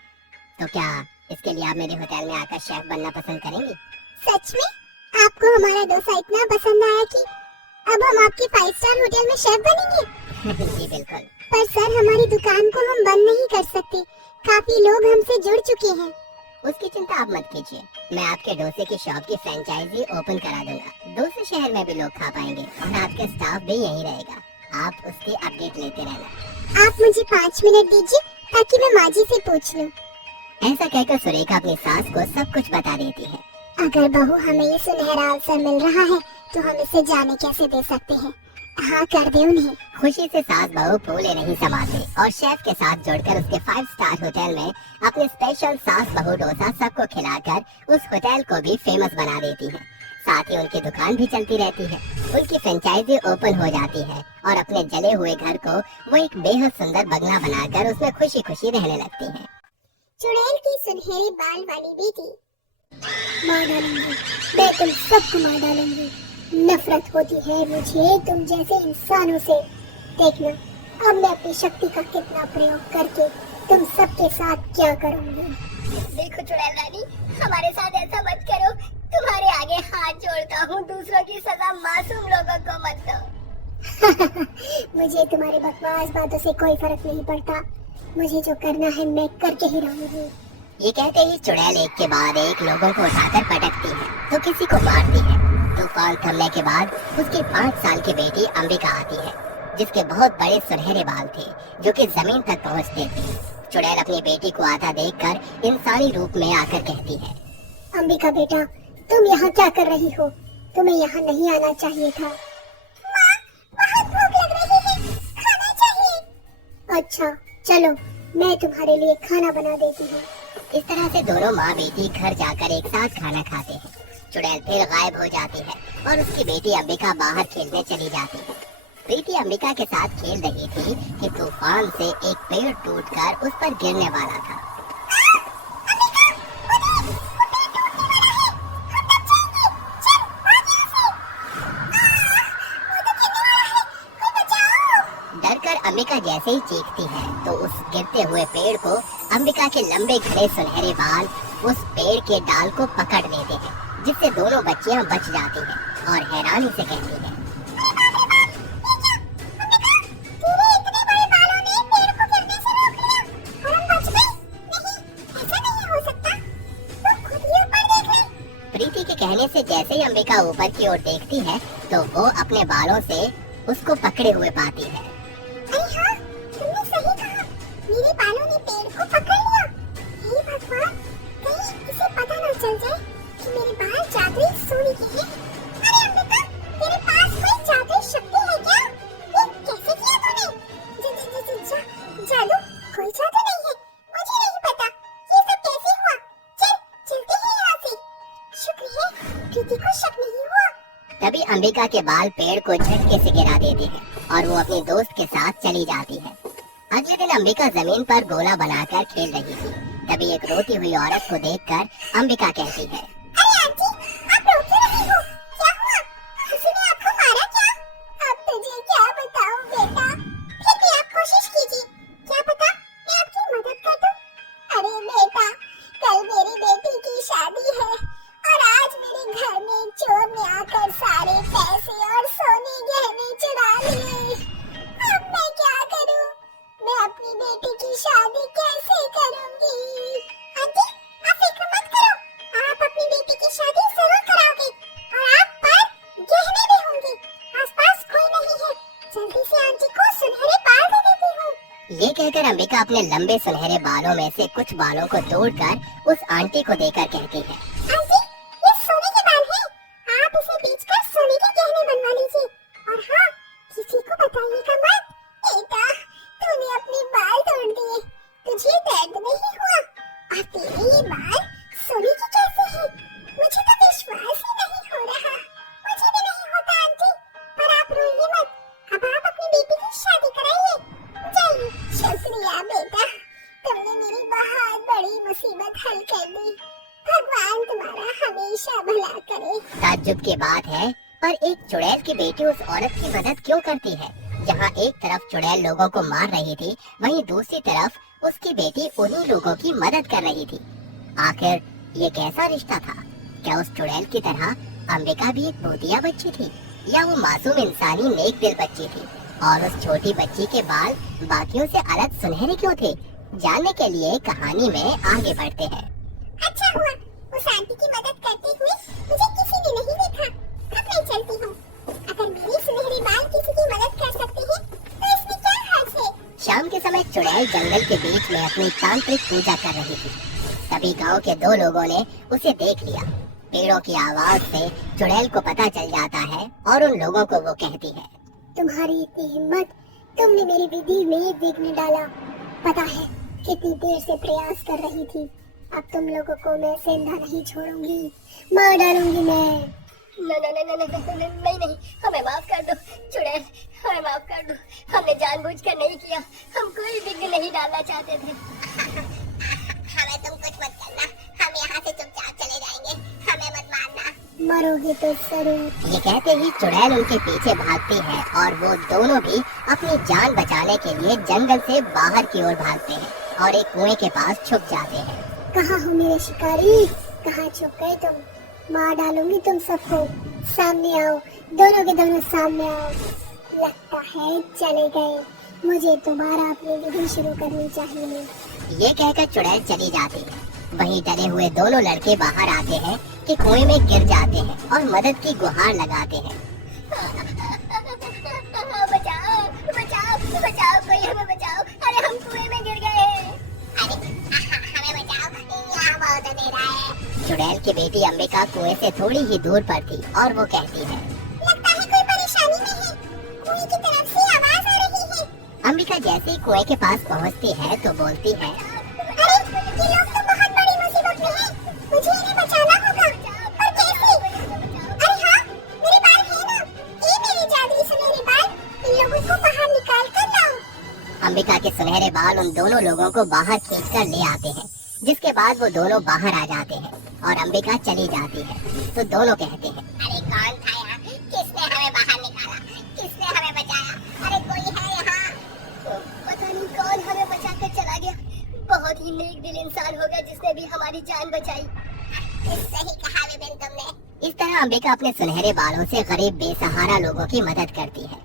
तो क्या इसके लिए आप मेरे होटल में आकर शेफ बनना पसंद करेंगी? सच में? आपको हमारा डोसा इतना पसंद आया कि अब हम आपके 5 स्टार होटल में शेफ बनेंगे? जी बिल्कुल। पर सर, हमारी दुकान को हम बंद नहीं कर सकते, काफी लोग हमसे जुड़ चुके हैं। उसकी चिंता आप मत कीजिए, मैं आपके डोसे की शॉप की फ्रेंचाइजी ओपन करा दूंगा। दूसरे शहर में भी लोग खा पाएंगे और आपका स्टाफ भी यहीं रहेगा। आप उसकी अपडेट लेते रहना। आप मुझे 5 मिनट दीजिए ताकि मैं माँ जी से पूछ लूं। ऐसा कहकर सुरेखा अपनी सास को सब कुछ बता देती है। अगर बहू हमें ये सुनहरा अवसर मिल रहा है तो हम इसे जाने कैसे दे सकते हैं। हाँ कर दे उन्हें। खुशी से सास बहू फूले नहीं समाते और शेफ के साथ जुड़कर उसके 5 स्टार होटल में अपने स्पेशल सास बहू डोसा सबको खिलाकर उस होटल को भी फेमस बना देती है। साथ ही उनकी दुकान भी चलती रहती है। उनकी फ्रेंचाइजी ओपन हो जाती है और अपने जले हुए घर को वो एक बेहद सुंदर बंगला बनाकर उसमें खुशी खुशी रहने लगती है। चुड़ैल की सुनहरे बाल वाली बेटी। मार डालूंगी, मैं तुम सबको मार डालूंगी। नफरत होती है मुझे तुम जैसे इंसानों से। देखना अब मैं अपनी शक्ति का कितना प्रयोग करके तुम सबके साथ क्या करूंगी। देखो चुड़ैल रानी, हमारे साथ ऐसा मत करो। तुम्हारे आगे हाथ जोड़ता हूँ, दूसरों की सजा मासूम लोगों को मत दो। मुझे तुम्हारी बकवास बातों से कोई फर्क नहीं पड़ता। मुझे जो करना है मैं करके ही रहूंगी। ये कहते ही चुड़ैल एक के बाद एक लोगों को उठाकर पटकती है तो किसी को मारती है। तूफान थमने के बाद उसकी 5 साल की बेटी अंबिका आती है, जिसके बहुत बड़े सुनहरे बाल थे जो कि जमीन तक पहुंचते थे। चुड़ैल अपनी बेटी को आता देखकर इंसानी रूप में आकर कहती है, अंबिका बेटा, तुम यहाँ क्या कर रही हो? तुम्हें यहाँ नहीं आना चाहिए था। माँ, बहुत भूख लग रही है, खाना चाहिए। अच्छा चलो, मैं तुम्हारे लिए खाना बना देती हूँ। इस तरह से दोनों माँ बेटी घर जाकर एक साथ खाना खाते हैं। चुड़ैल फिर गायब हो जाती है और उसकी बेटी अंबिका बाहर खेलने चली जाती है। प्रीति अंबिका के साथ खेल रही थी कि तूफान से एक पेड़ टूटकर उस पर गिरने वाला था। डरकर अंबिका जैसे ही चीखती है तो उस गिरते हुए पेड़ को अंबिका के लंबे घने सुनहरे बाल उस पेड़ के डाल को पकड़ लेते हैं, जिससे दोनों बच्चियां बच जाती हैं और हैरानी से कहती हैं, प्रीति के कहने से जैसे ही अंबिका ऊपर की ओर देखती है तो वो अपने बालों से उसको पकड़े हुए पाती है। अरे हाँ, तुमने सही कहा, मेरे बालों ने पेड़ को पकड़ लिया। हे भगवान, कहीं इसे पता न चल जाए कि मेरे बाल जादुई सोने के हैं। अरे अंबिका, तेरे पास कोई जादुई शक्ति है क्या? ये कैसे किया तूने? जादू? कोई जादू नहीं है, मुझे नहीं पता। ये सब कैसे हुआ? चल, चलते हैं यहाँ से। शुक्र है, प्रीति को शक नहीं हुआ। तभी अंबिका के बाल पेड़ को झटके से गिरा देते हैं और वो अपने दोस्त के साथ चली जाती है। अगले दिन अंबिका जमीन पर गोला बनाकर खेल रही थी। तभी एक रोती हुई औरत को देखकर अंबिका कहती है, अरे आंटी, आप रो क्यों रही हो? क्या हुआ? किसी ने आपको मारा क्या? अब तुझे क्या बताऊं बेटा? फिर भी आप कोशिश कीजिए, क्या पता मैं आपकी मदद कर दूं। अरे बेटा, कल मेरी बेटी की शादी है और आज मेरे घर में चोर ने आकर सारे पैसे और सोने गहने चुरा लिए। अब मैं क्या करूं? मैं अपनी बेटी की शादी कैसे करूंगी? आंटी, आप फिक्र मत करो, आप अपनी बेटी की शादी जरूर कराओगे और आप पर गहने भी होंगे। आसपास कोई नहीं है, जल्दी से आंटी को सुनहरे बाल दे देती हूँ। ये कहकर अंबिका अपने लंबे सुनहरे बालों में से कुछ बालों को तोड़कर उस आंटी को देकर कहती है, आंटी, ये सोने के बाल हैं, आप इसे बेचकर सोने के गहने बनवा लीजिए। और हाँ, किसी को बताइएगा मत। बेटा, तूने अपने बाल तोड़ दिए, तुझे दर्द नहीं हुआ और तेरे ये बाल सोने के कैसे हैं? मुझे तो विश्वास ही नहीं हो रहा। मुझे भी नहीं होता आंटी, पर आप रोइए मत। अब आप अपनी बेटी की शादी कराइए। जाइए। शुक्रिया बेटा, तुमने मेरी बहुत बड़ी मुसीबत हल कर दी। भगवान तुम्हारा हमेशा भला करे। ताज्जुब की बात है, पर एक चुड़ैल की बेटी उस औरत की मदद क्यों करती है? जहाँ एक तरफ चुड़ैल लोगों को मार रही थी, वहीं दूसरी तरफ उसकी बेटी उन्हीं लोगों की मदद कर रही थी। आखिर ये कैसा रिश्ता था? क्या उस चुड़ैल की तरह अंबिका भी एक भूतिया बच्ची थी, या वो मासूम इंसानी नेक दिल बच्ची थी? और उस छोटी बच्ची के बाल बाकियों से अलग सुनहरे क्यों थे? जानने के लिए कहानी में आगे बढ़ते हैं। अच्छा हुआ, उस आंटी की मदद करते हुए मुझे किसी ने नहीं देखा। अब मैं चलती हूँ। अगर मेरे सुनहरे बाल किसी की मदद कर सकते हैं, तो इसमें क्या हर्ज है? शाम के समय चुड़ैल जंगल के बीच में अपनी तांत्रिक पूजा कर रही थी। तभी गांव के 2 लोगों ने उसे देख लिया। पेड़ों की आवाज से चुड़ैल को पता चल जाता है और उन लोगों को वो कहती है, तुम्हारी इतनी हिम्मत, तुमने मेरी विधि में विघ्न डाला। पता है कितनी देर से प्रयास कर रही थी। अब तुम लोगों को मैं जिंदा नहीं छोड़ूंगी, मार डालूंगी मैं। नहीं, हमें माफ कर दो चुड़ैल, हमें माफ कर दो। हमने जानबूझकर नहीं किया, हम कोई विघ्न नहीं डालना चाहते थे। हमें मरोगे तो जरूर। ये कहते ही चुड़ैल उनके पीछे भागती है और वो दोनों भी अपनी जान बचाने के लिए जंगल से बाहर की ओर भागते हैं और एक कुएं के पास छुप जाते हैं। कहाँ हो मेरे शिकारी, कहाँ छुप गए तुम? मार डालूंगी तुम सबको। सामने आओ, दोनों के दोनों सामने आओ। लगता है चले गए, मुझे दोबारा अपनी विधि शुरू करनी चाहिए। ये कहकर चुड़ैल चली जाती है। वहीं डरे हुए दोनों लड़के बाहर आते हैं कि कुएं में गिर जाते हैं और मदद की गुहार लगाते हैं। बचाओ बचाओ बचाओ, कोई हमें बचाओ, अरे हम कुएं में गिर गए हैं। अरे हमें बचाओ, यहाँ बहुत अंधेरा है। चुड़ैल की बेटी अंबिका कुएं से थोड़ी ही दूर पर थी और वो कहती है, लगता है कोई परेशानी में है, कुएं की तरफ से आवाज आ रही है। अंबिका जैसे ही कुएं के पास पहुंचती है तो बोलती है, अरे ये लोग तो बहुत बड़ी मुसीबत में हैं, मुझे इन्हें बचाना होगा। पर कैसे? अरे हाँ, मेरे बाल है ना, ये मेरे जादुई सुनहरे बाल, इन लोगों को बाहर निकाल कर लाओ। अंबिका के सुनहरे बाल उन दोनों लोगों को बाहर खींचकर ले आते हैं, जिसके बाद वो दोनों बाहर आ जाते हैं और अंबिका चली जाती है। तो दोनों कहते हैं, अरे कौन था यहाँ? किसने हमें बाहर निकाला? किसने हमें बचाया? अरे कोई है यहाँ? पता नहीं कौन हमें बचा कर चला गया। बहुत ही नेक दिल इंसान होगा जिसने भी हमारी जान बचाई। सही कहा विपिन तुमने। इस तरह अंबिका अपने सुनहरे बालों से गरीब बेसहारा लोगों की मदद करती है।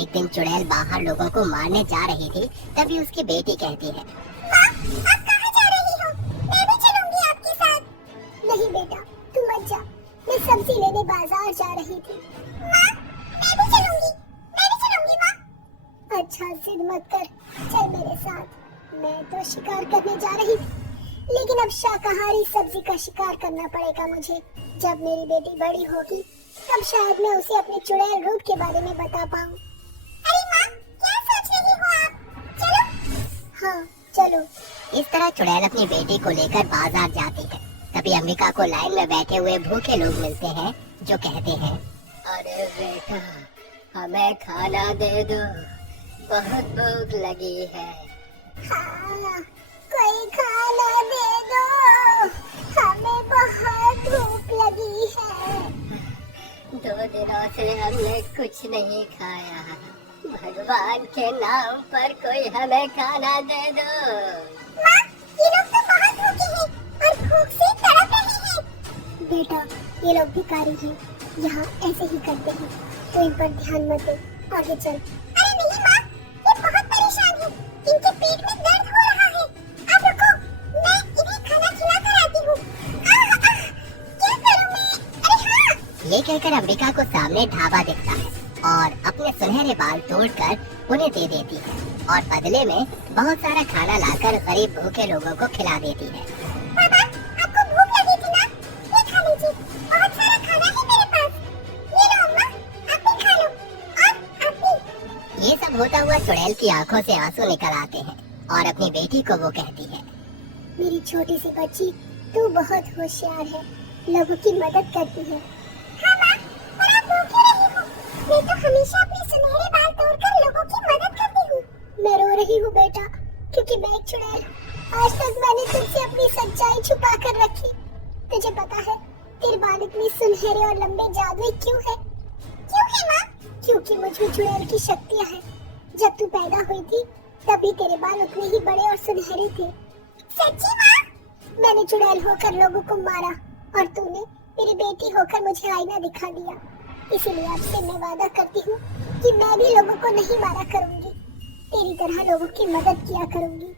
एक दिन चुड़ैल बाहर लोगों को मारने जा रही थी, तभी उसकी बेटी कहती है, माँ, आप कहाँ जा रही हो? मैं भी चलूंगी आपके साथ। नहीं बेटा, तू मत जा, मैं सब्जी लेने बाजार जा रही थी। माँ, मैं भी चलूंगी माँ। अच्छा जिद मत कर, चल मेरे साथ। मैं तो शिकार करने जा रही थी, लेकिन अब शाकाहारी सब्जी का शिकार करना पड़ेगा मुझे। जब मेरी बेटी बड़ी होगी, तब शायद मैं उसे अपने चुड़ैल रूप के बारे में बता पाऊँ। अरे माँ, क्या सोच रही हो आप? चलो। हाँ, चलो। इस तरह चुड़ैल अपनी बेटी को लेकर बाजार जाती है। तभी अंबिका को लाइन में बैठे हुए भूखे लोग मिलते हैं जो कहते हैं, अरे बेटा, हमें खाना दे दो, बहुत भूख लगी है। हाँ, कोई खाना दे दो, हमें बहुत भूख लगी है। 2 दिनों से हमने कुछ नहीं खाया, भगवान के नाम पर कोई हमें खाना दे दो। माँ, ये लोग तो बहुत भूखे हैं और भूख से तड़प रहे हैं। बेटा, ये लोग भिखारी हैं, यहाँ ऐसे ही करते हैं, तो इन पर ध्यान मत दे, आगे चल। अरे नहीं माँ, ये बहुत परेशान हैं, इनके पेट में दर्द हो रहा है। आप रुको, मैं इन्हें खाना खिला कर आती हूँ। क्या करूँ मैं? अरे हाँ। ये कहकर अंबिका को सामने ढाबा दिखता है और अपने सुनहरे बाल तोड़कर उन्हें दे देती है और बदले में बहुत सारा खाना लाकर गरीब भूखे लोगों को खिला देती है। पापा, आपको भूख लगी थी ना? ये खा लीजिए, बहुत सारा खाना है मेरे पास। ये लो अम्मा, आप भी खा लो, और आप भी। ये सब होता हुआ चुड़ैल की आंखों से आंसू निकल आते हैं और अपनी बेटी को वो कहती है, मेरी छोटी सी बच्ची, तू बहुत होशियार है, लोगों की मदद करती है। हाँ माँ, पर आप रो क्यों रही हो? मैं तो हमेशा अपने सुनहरे बाल तोड़कर लोगों की मदद करती हूँ। मैं रो रही हूँ बेटा, क्योंकि मैं एक चुड़ैल, आज तक मैंने तुझसे अपनी सच्चाई छुपा कर रखी। तुझे पता है, तेरे बाल इतने सुनहरे और लंबे जादुई क्यों है? क्यों है माँ? क्योंकि मुझे चुड़ैल की शक्तियाँ हैं। जब तू पैदा हुई थी, तभी तेरे बाल उतने ही बड़े और सुनहरे थे। सच्ची माँ? मैंने चुड़ैल होकर लोगों को मारा और तूने मेरी बेटी होकर मुझे आईना दिखा दिया। इसीलिए आपसे मैं वादा करती हूँ कि मैं भी लोगों को नहीं मारा करूँगी, तेरी तरह लोगों की मदद किया करूँगी।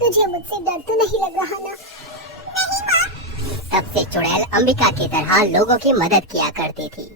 तुझे मुझसे डर तो नहीं लग रहा ना? नहीं माँ। तब से चुड़ैल अंबिका की तरह लोगों की मदद किया करती थी।